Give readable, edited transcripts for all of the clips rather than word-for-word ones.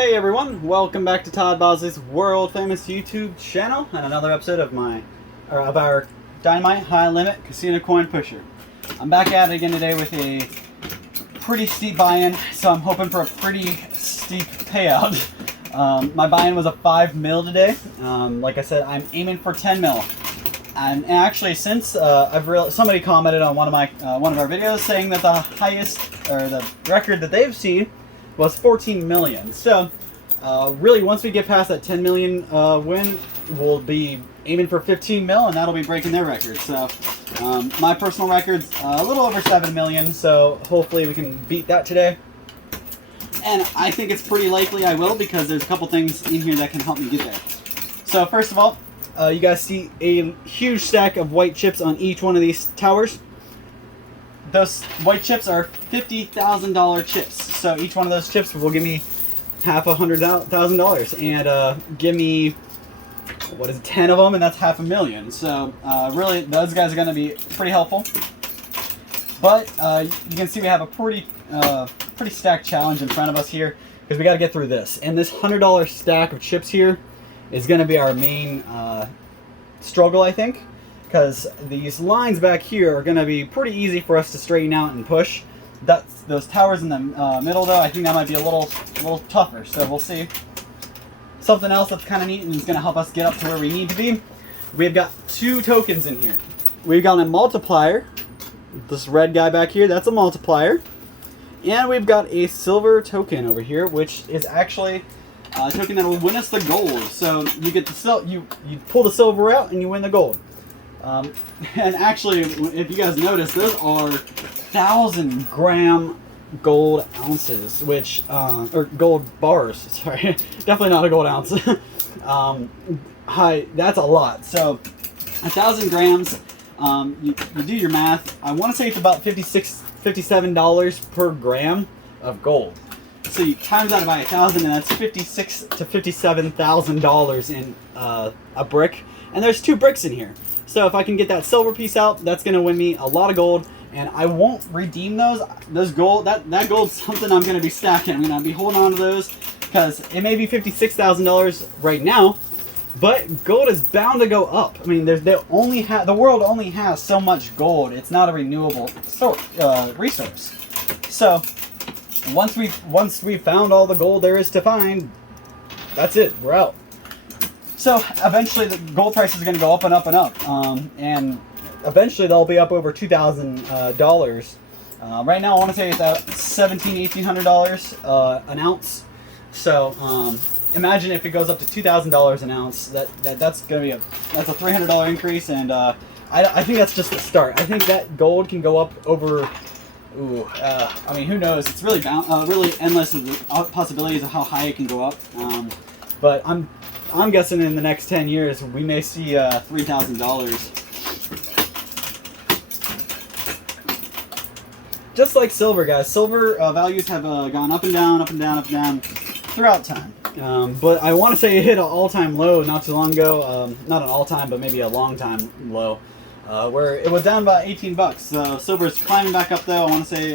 Hey everyone, welcome back to Todd Bosley's world famous YouTube channel and another episode of our Dynamite High Limit Casino Coin Pusher. I'm back at it again today with a pretty steep buy-in, so I'm hoping for a pretty steep payout. My buy-in was a 5 mil today. Like I said, I'm aiming for 10 mil. And actually, since somebody commented on one of our videos saying that the highest or the record that they've seen was 14 million. So really, once we get past that 10 million win, we'll be aiming for 15 mil, and that'll be breaking their record. So my personal record's a little over 7 million. So hopefully we can beat that today. And I think it's pretty likely I will, because there's a couple things in here that can help me get there. So first of all, you guys see a huge stack of white chips on each one of these towers. Those white chips are $50,000 chips. So each one of those chips will give me half $100,000 and give me, 10 of them, and that's $500,000. So really, those guys are going to be pretty helpful. But you can see we have a pretty stacked challenge in front of us here, because we got to get through this. And this $100 stack of chips here is going to be our main struggle, I think, because these lines back here are going to be pretty easy for us to straighten out and push. Those towers in the middle, though, I think that might be a little tougher, so we'll see. Something else that's kind of neat and is going to help us get up to where we need to be, we've got two tokens in here. We've got a multiplier. This red guy back here, that's a multiplier. And we've got a silver token over here, which is actually a token that will win us the gold. So you get the you pull the silver out and you win the gold. And actually, if you guys notice, those are 1,000-gram gold ounces, which or gold bars. Sorry, definitely not a gold ounce. That's a lot. So 1,000 grams. You do your math. I want to say it's about $57 per gram of gold. So you times that by 1,000, and that's $56,000 to $57,000 in a brick. And there's 2 bricks in here. So if I can get that silver piece out, that's going to win me a lot of gold. And I won't redeem those gold. That gold's something I'm going to be stacking. I'm going to be holding on to those, because it may be $56,000 right now, but gold is bound to go up. I mean, the world only has so much gold. It's not a renewable resource. So once we've found all the gold there is to find, that's it. We're out. So eventually the gold price is going to go up and up and up, and eventually they'll be up over $2,000. Right now I want to say it's at $1,800 an ounce. So imagine if it goes up to $2,000 an ounce. That's going to be that's a $300 increase, and I think that's just the start. I think that gold can go up over. I mean, who knows? It's really really endless of the possibilities of how high it can go up. But I'm guessing in the next 10 years we may see $3,000. Just like silver, guys. Silver values have gone up and down, up and down, up and down throughout time. But I want to say it hit an all-time low not too long ago. Not an all-time, but maybe a long-time low, where it was down about 18 bucks. So silver's climbing back up, though. I want to say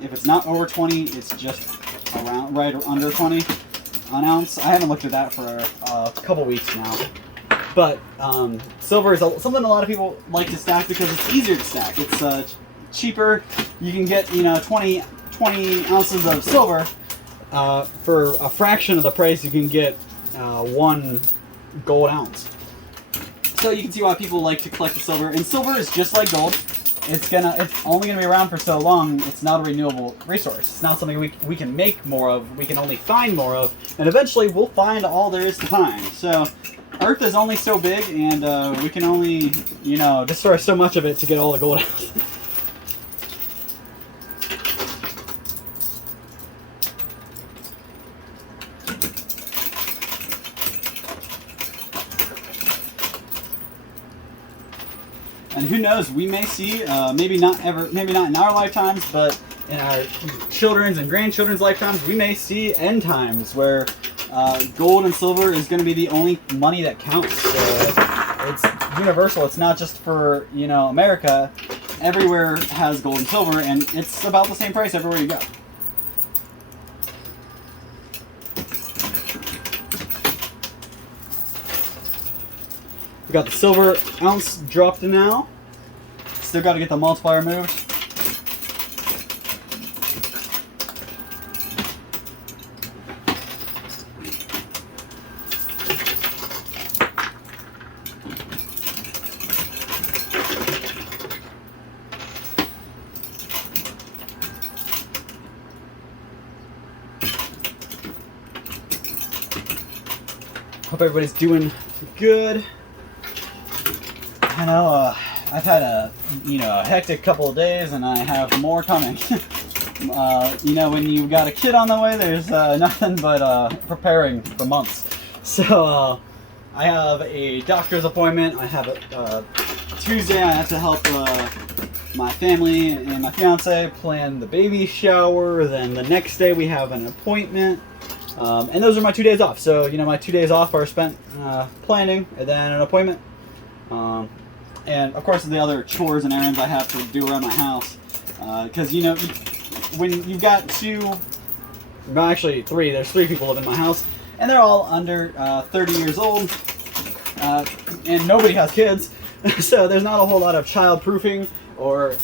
if it's not over 20, it's just around right under 20 an ounce. I haven't looked at that for a couple weeks now. But silver is something a lot of people like to stack because it's easier to stack. It's cheaper. You can get 20 ounces of silver for a fraction of the price you can get 1 gold ounce. So you can see why people like to collect the silver. And silver is just like gold. It's only gonna be around for so long. It's not a renewable resource. It's not something we can make more of. We can only find more of, and eventually we'll find all there is to find. So Earth is only so big, and we can only destroy so much of it to get all the gold out. And who knows, we may see, maybe not in our lifetimes, but in our children's and grandchildren's lifetimes, we may see end times where gold and silver is going to be the only money that counts. It's universal. It's not just for, America. Everywhere has gold and silver, and it's about the same price everywhere you go. got the silver ounce dropped in now. Still got to get the multiplier moved. Hope everybody's doing good. I know I've had a hectic couple of days, and I have more coming. When you've got a kid on the way, there's nothing but preparing for months. So I have a doctor's appointment. I have a Tuesday. I have to help my family and my fiance plan the baby shower. Then the next day we have an appointment. And those are my 2 days off. So, my 2 days off are spent planning and then an appointment. And, of course, the other chores and errands I have to do around my house. Because, when you've got there's three people live in my house. And they're all under 30 years old. And nobody has kids. So there's not a whole lot of child-proofing or,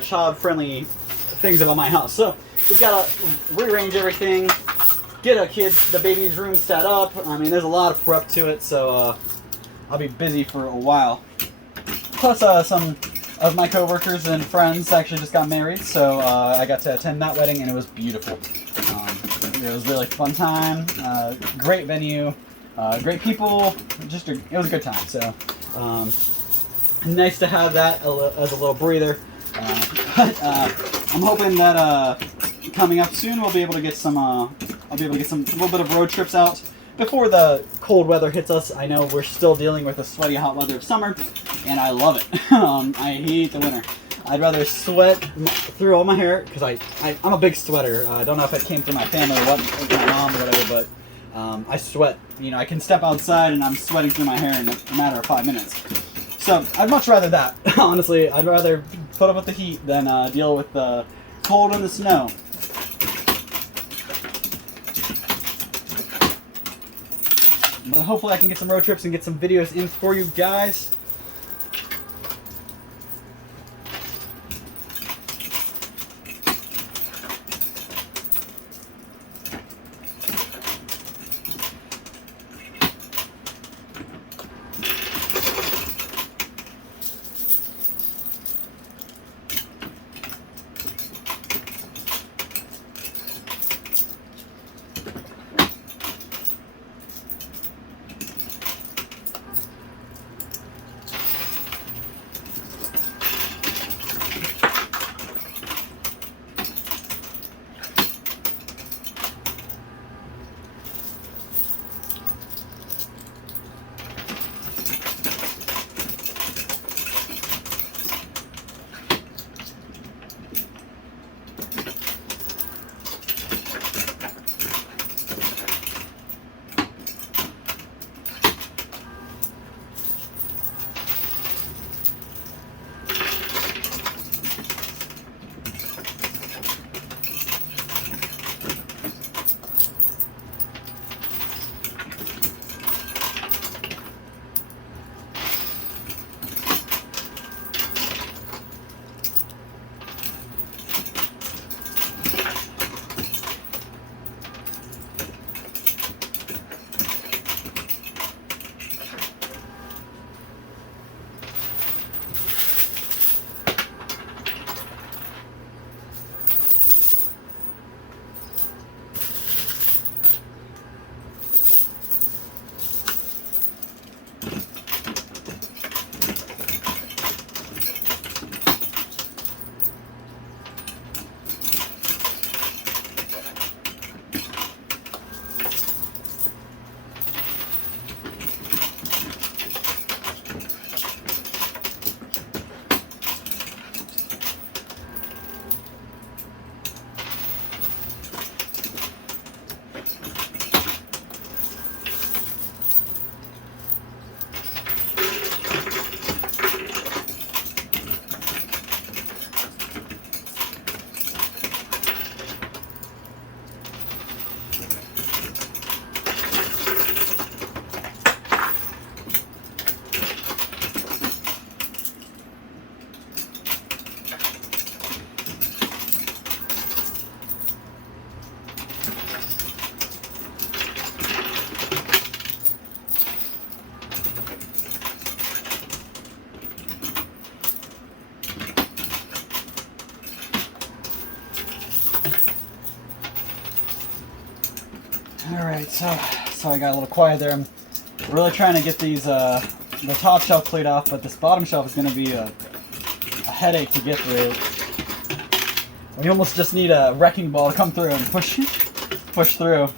child-friendly things about my house. So we've got to rearrange everything. Get the baby's room set up. I mean, there's a lot of prep to it, so I'll be busy for a while. Plus, some of my coworkers and friends actually just got married, so I got to attend that wedding, and it was beautiful. It was really fun time. Great venue, great people. It was a good time. So nice to have that as a little breather. But I'm hoping that coming up soon we'll be able to get a little bit of road trips out before the cold weather hits us. I know we're still dealing with the sweaty hot weather of summer, and I love it. I hate the winter. I'd rather sweat through all my hair, because I'm a big sweater. I don't know if it came through my family or what, with my mom or whatever, but I sweat. I can step outside and I'm sweating through my hair in a matter of 5 minutes. So I'd much rather that, honestly. I'd rather put up with the heat than deal with the cold and the snow. But hopefully I can get some road trips and get some videos in for you guys. Alright, so I got a little quiet there. I'm really trying to get these the top shelf cleared off, but this bottom shelf is going to be a headache to get through. We almost just need a wrecking ball to come through and push through.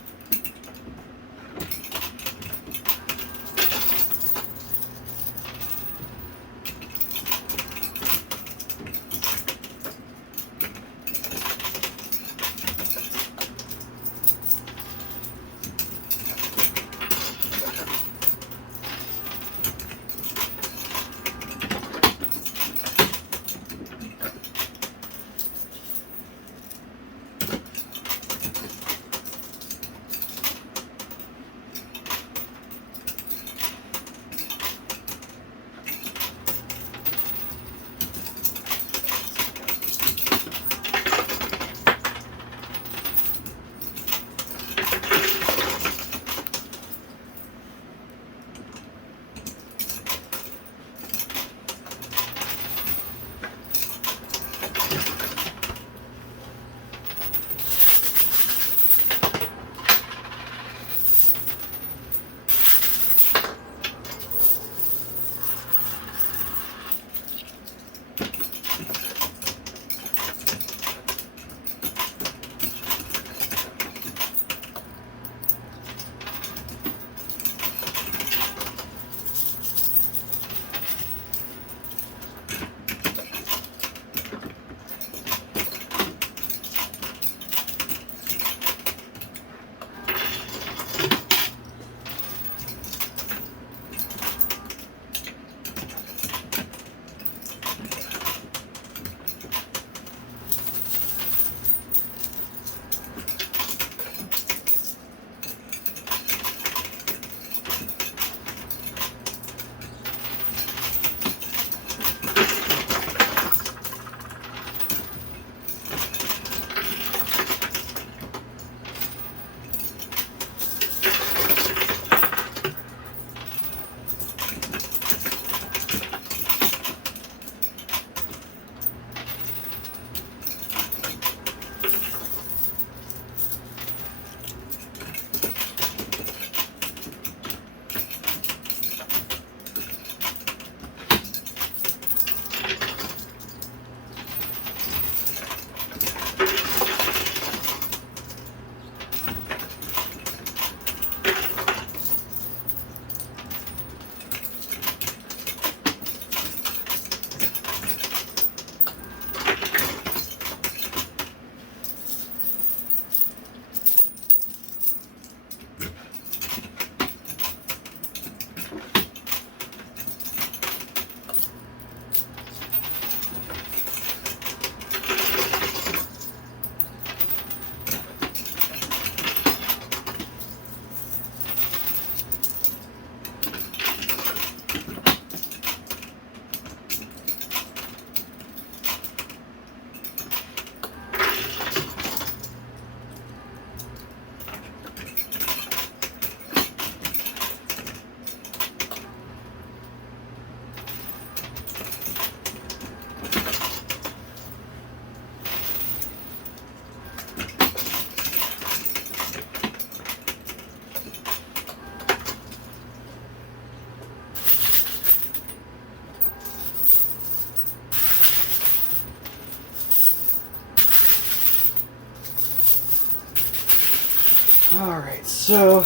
Alright, so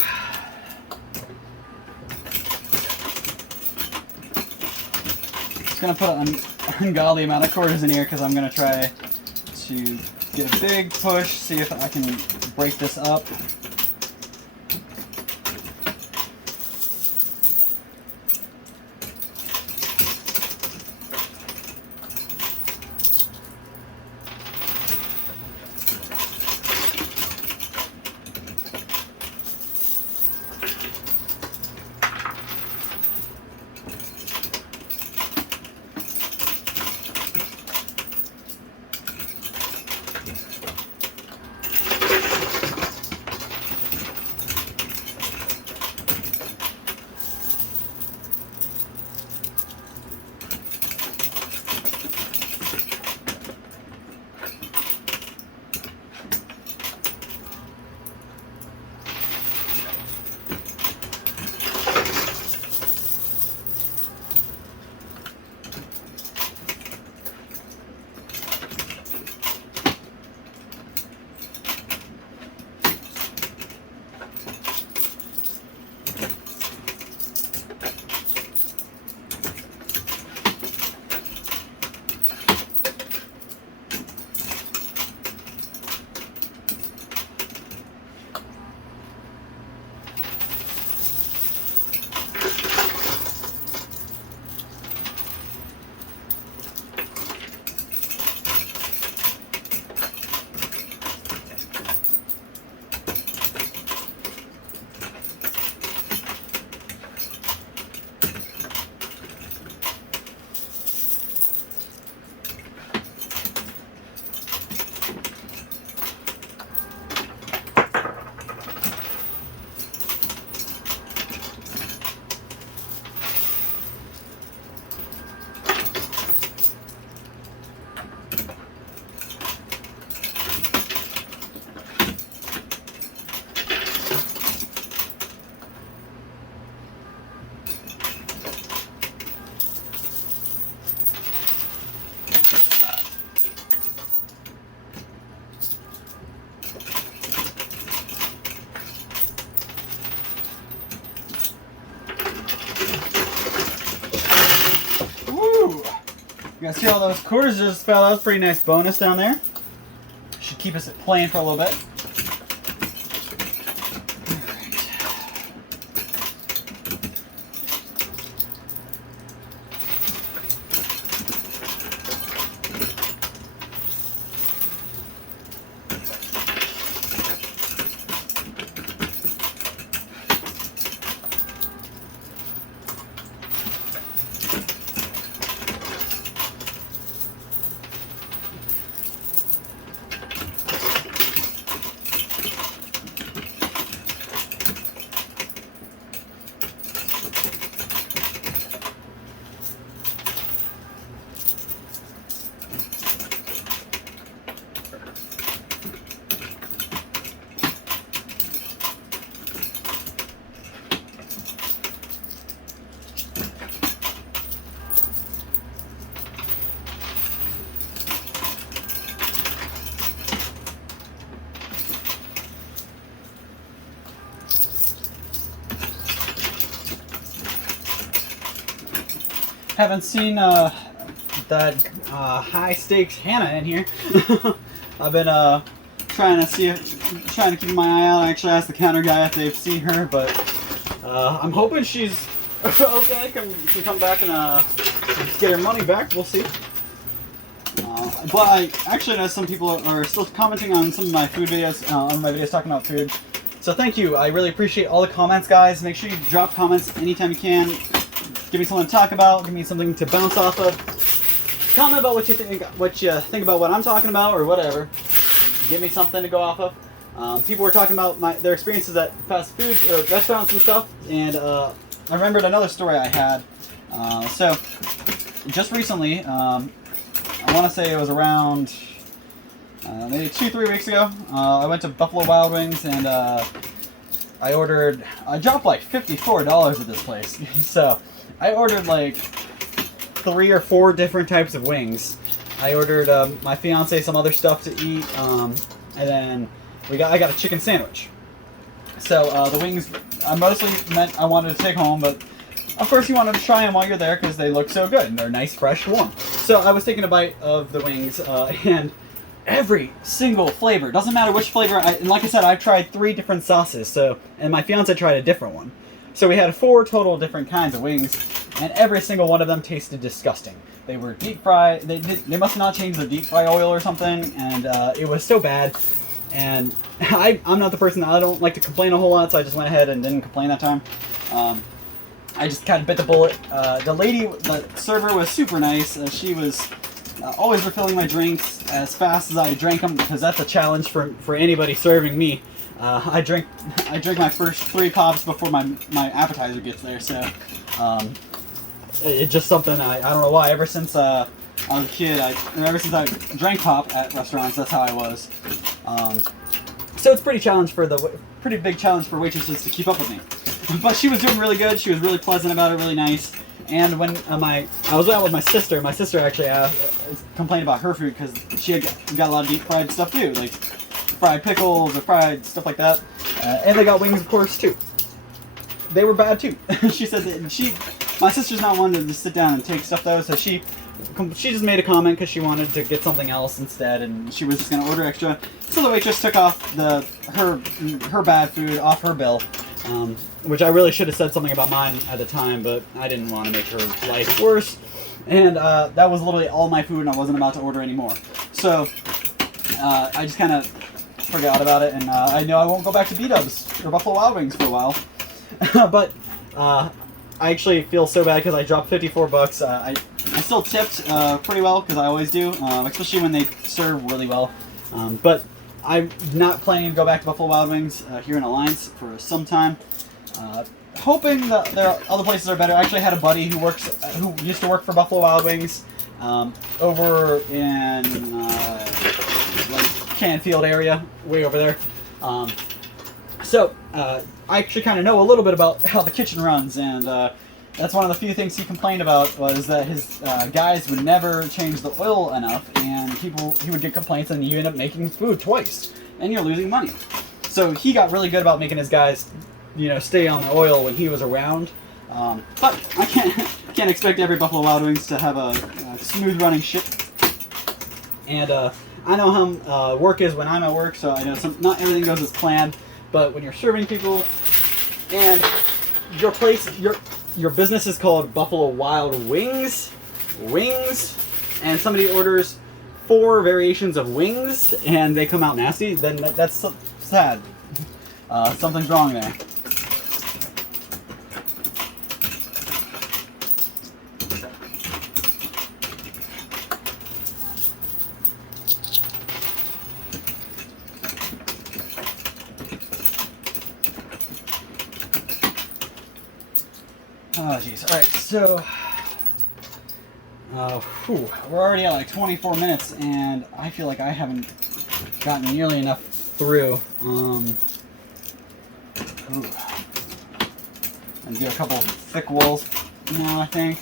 just gonna put an ungodly amount of quarters in here because I'm gonna try to get a big push, see if I can break this up. You guys see all those quarters just fell out? Pretty nice bonus down there. Should keep us playing for a little bit. Haven't seen that high stakes Hannah in here. I've been trying to keep my eye out. I actually asked the counter guy if they've seen her, but I'm hoping she's okay. Can come back and get her money back. We'll see. But I actually know some people are still commenting on some of my food videos, on my videos talking about food. So thank you. I really appreciate all the comments, guys. Make sure you drop comments anytime you can. Give me something to talk about. Give me something to bounce off of. Comment about what you think about what I'm talking about, or whatever. Give me something to go off of. People were talking about their experiences at fast food or restaurants and stuff, and I remembered another story I had. So just recently, I want to say it was around maybe 2-3 weeks ago. I went to Buffalo Wild Wings and I dropped like $54 at this place. So I ordered like 3 or 4 different types of wings. I ordered my fiance some other stuff to eat, and then I got a chicken sandwich. So the wings I mostly meant I wanted to take home, but of course you wanted to try them while you're there because they look so good and they're nice, fresh, warm. So I was taking a bite of the wings, and every single flavor, doesn't matter which flavor, and like I said, I've tried 3 different sauces, and my fiance tried a different one. So we had 4 total different kinds of wings, and every single one of them tasted disgusting. They were deep fried. They must not change the deep fry oil or something, and it was so bad. And I'm not the person, I don't like to complain a whole lot, so I just went ahead and didn't complain that time. I just kind of bit the bullet. The server was super nice. She was always refilling my drinks as fast as I drank them, because that's a challenge for anybody serving me. I drink my first 3 pops before my appetizer gets there, so it's just something I don't know why. Ever since I was a kid, ever since I drank pop at restaurants, that's how I was. So it's pretty big challenge for waitresses to keep up with me. But she was doing really good. She was really pleasant about it, really nice. And when I was out with my sister actually complained about her food because she had got a lot of deep fried stuff too, like fried pickles or fried stuff like that. And they got wings, of course, too. They were bad too. She said that my sister's not one to just sit down and take stuff though, so she just made a comment because she wanted to get something else instead, and she was just gonna order extra. So the waitress took off her bad food off her bill. Which I really should have said something about mine at the time, but I didn't want to make her life worse. And that was literally all my food, and I wasn't about to order any more. So I just kind of forgot about it, and I know I won't go back to B-Dubs or Buffalo Wild Wings for a while. But I actually feel so bad because I dropped $54. I still tipped pretty well, because I always do, especially when they serve really well. But I'm not planning to go back to Buffalo Wild Wings here in Alliance for some time. Hoping that there are other places are better. I actually had a buddy who used to work for Buffalo Wild Wings over in like Canfield area, way over there. So I actually kind of know a little bit about how the kitchen runs, and that's one of the few things he complained about, was that his guys would never change the oil enough, and he would get complaints, and you end up making food twice, and you're losing money. So he got really good about making his guys, stay on the oil when he was around. But I can't expect every Buffalo Wild Wings to have a smooth running ship. And I know how work is when I'm at work, so I know not everything goes as planned. But when you're serving people, and your business is called Buffalo Wild Wings, and somebody orders 4 variations of wings and they come out nasty, then that's sad. Something's wrong there. Oh jeez. All right, so we're already at like 24 minutes, and I feel like I haven't gotten nearly enough through. And do a couple thick walls now, I think.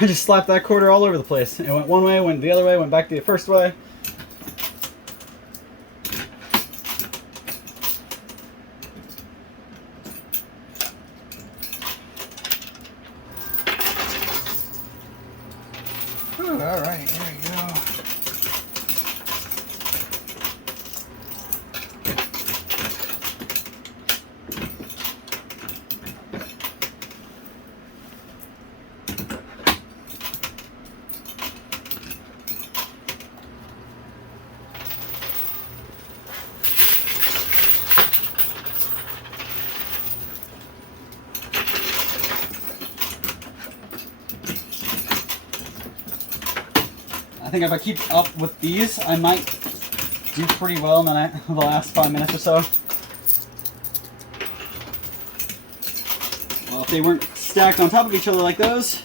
I just slapped that quarter all over the place. It went one way, went the other way, went back the first way. Ooh, all right, there we go. I think if I keep up with these, I might do pretty well in the last 5 minutes or so. Well, if they weren't stacked on top of each other like those.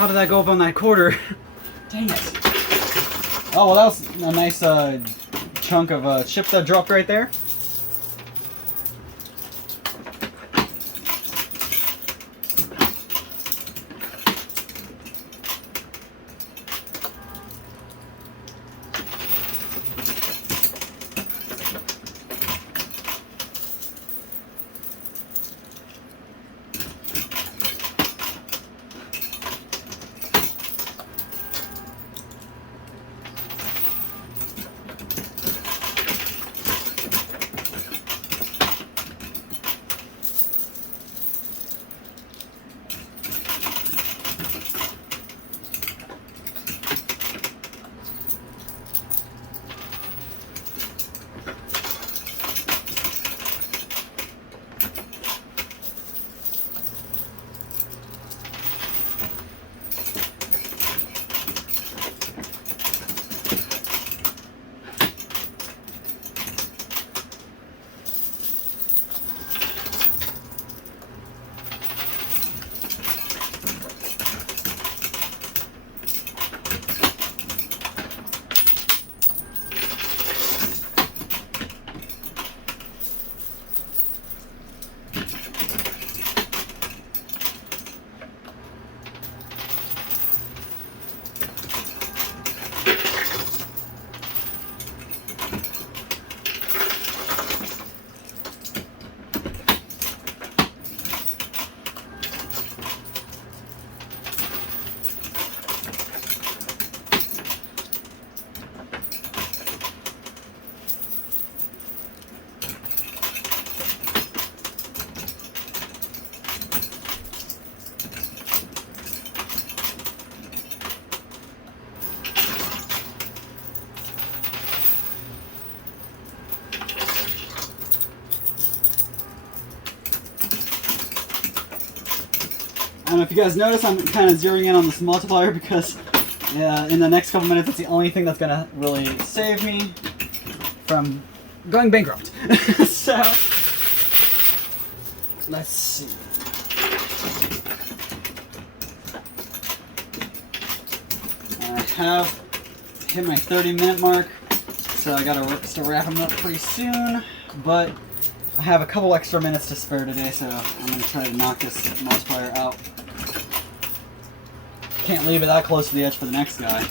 How did that go up on that quarter? Dang it. Oh, well, that was a nice chunk of chip that dropped right there. don't know if you guys notice, I'm kind of zeroing in on this multiplier because in the next couple minutes, it's the only thing that's going to really save me from going bankrupt. So, let's see. I have hit my 30-minute mark, so I gotta start wrapping them up pretty soon, but I have a couple extra minutes to spare today, so I'm gonna try to knock this multiplier out. Can't leave it that close to the edge for the next guy.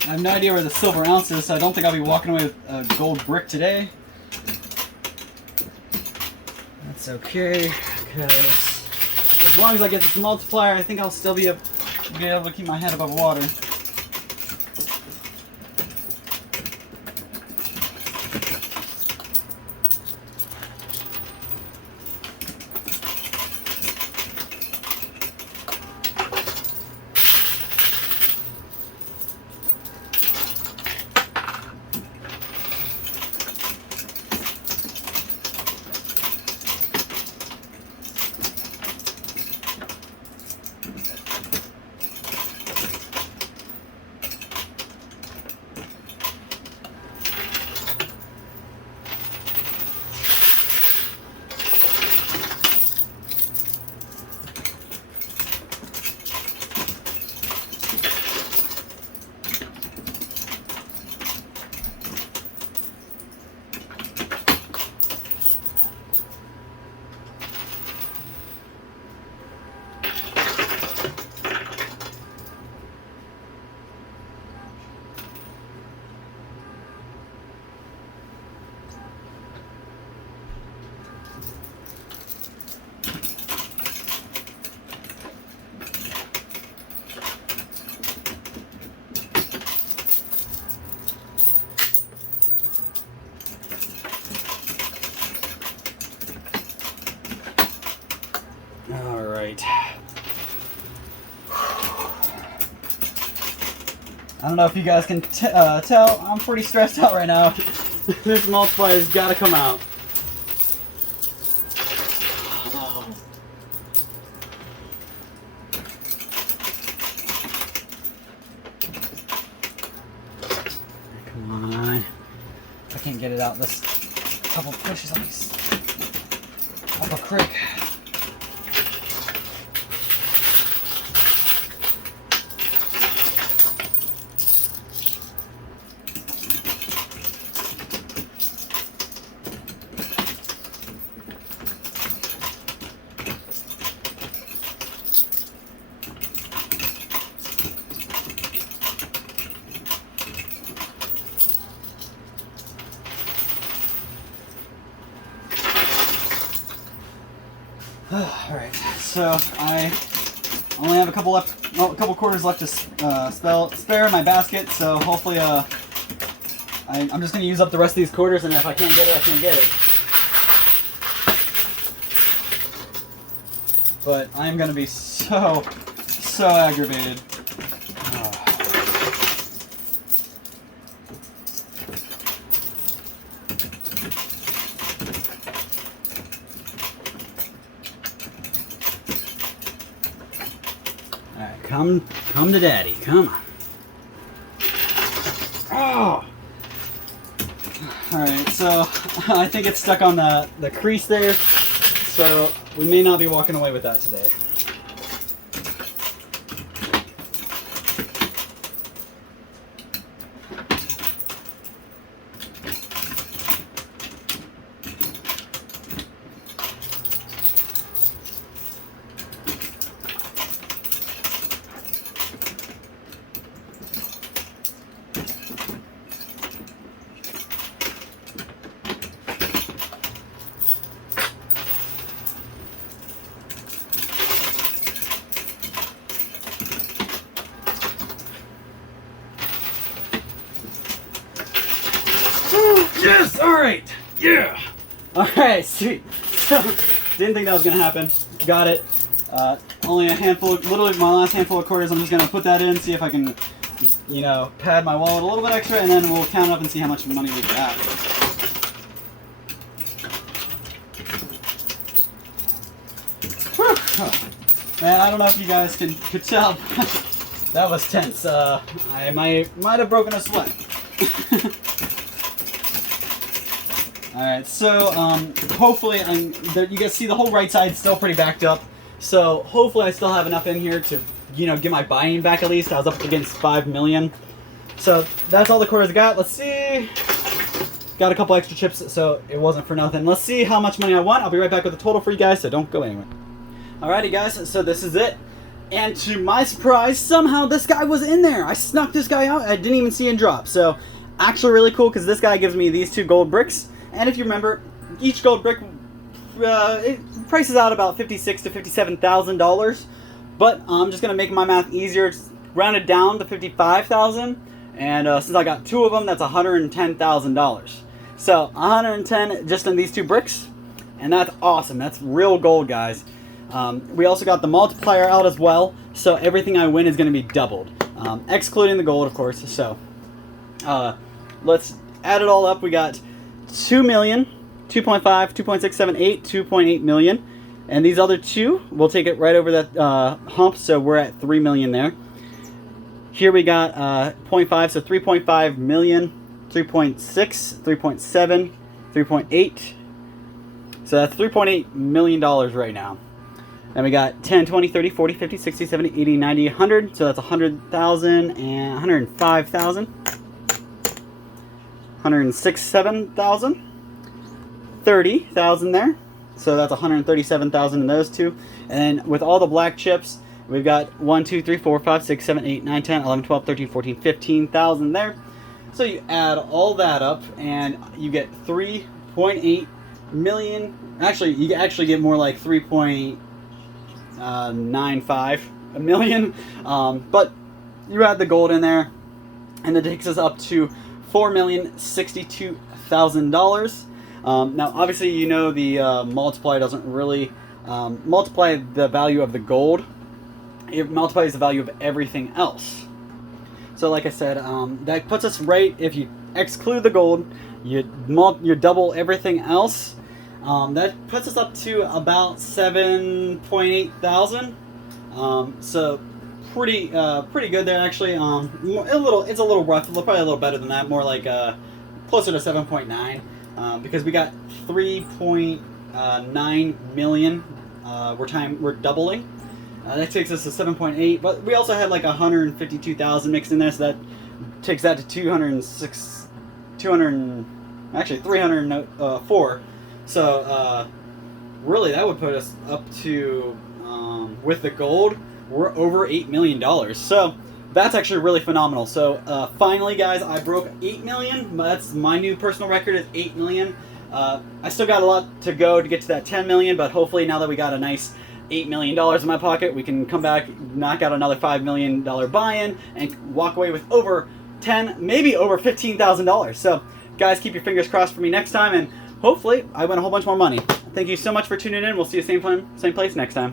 I have no idea where the silver ounce is, so I don't think I'll be walking away with a gold brick today. That's okay, because as long as I get this multiplier, I think I'll still be able to keep my head above water. Alright. I don't know if you guys can tell, I'm pretty stressed out right now. This multiplier's gotta come out. Come on. I can't get it out this couple pushes on these up a creek. Alright, so I only have a couple quarters left to spare in my basket, so hopefully I'm just going to use up the rest of these quarters, and if I can't get it, I can't get it. But I'm going to be so aggravated. Alright, come to daddy, come on. Oh! Alright, so I think it's stuck on the crease there, so we may not be walking away with that today. Yes! Alright! Yeah! Alright, sweet. So, didn't think that was gonna happen. Got it. Only a handful, literally my last handful of quarters. I'm just gonna put that in, see if I can, you know, pad my wallet a little bit extra, and then we'll count up and see how much money we got. Whew. Man, I don't know if you guys could tell. That was tense. I might have broken a sweat. Alright, so hopefully you guys see the whole right side still pretty backed up. So hopefully I still have enough in here to, you know, get my buy-in back at least. I was up against 5 million. So that's all the quarters I got. Let's see. Got a couple extra chips, so it wasn't for nothing. Let's see how much money I won. I'll be right back with the total for you guys, so don't go anywhere. Alrighty guys, so this is it. And to my surprise, somehow this guy was in there. I snuck this guy out. I didn't even see him drop. So actually really cool because this guy gives me these 2 gold bricks. And if you remember, each gold brick it prices out about $56,000 to $57,000. But I'm just gonna make my math easier, just round it down to $55,000. And since I got 2 of them, that's $110,000. So 110 just in these 2 bricks, and that's awesome. That's real gold, guys. We also got the multiplier out as well, so everything I win is going to be doubled, excluding the gold, of course. So let's add it all up. We got 2 million, 2.5, 2.678, 2.8 million, and these other 2, we'll take it right over that hump, so we're at 3 million there. Here we got 0.5, so 3.5 million, 3.6, 3.7, 3.8. So that's $3.8 million right now. And we got 10, 20, 30, 40, 50, 60, 70, 80, 90, 100. So that's 100,000 and 105,000. 106,000. 30,000 there. So that's 137,000 in those 2. And with all the black chips, we've got 1, 2, 3, 4, 5, 6, 7, 8, 9, 10, 11, 12, 13, 14, 15,000 there. So you add all that up and you get 3.8 million. Actually, you actually get more like 3.95 million. But you add the gold in there and it takes us up to $4,062,000. Now, obviously, you know the multiplier doesn't really multiply the value of the gold. It multiplies the value of everything else. So like I said, that puts us right, if you exclude the gold, you double everything else. That puts us up to about 7.8 thousand. So pretty good there actually. It's a little rough, probably a little better than that, more like closer to 7.9, because we got 3.9 million. We're doubling. That takes us to 7.8, but we also had like 152,000 mixed in there, so that takes that to 304. So really, that would put us up to, with the gold, we're over $8 million. So that's actually really phenomenal. So finally, guys, I broke 8 million. That's my new personal record, is 8 million. I still got a lot to go to get to that 10 million, but hopefully now that we got a nice $8 million in my pocket, we can come back, knock out another $5 million buy-in, and walk away with over 10, maybe over $15,000. So guys, keep your fingers crossed for me next time, and hopefully I win a whole bunch more money. Thank you so much for tuning in. We'll see you same time, same place next time.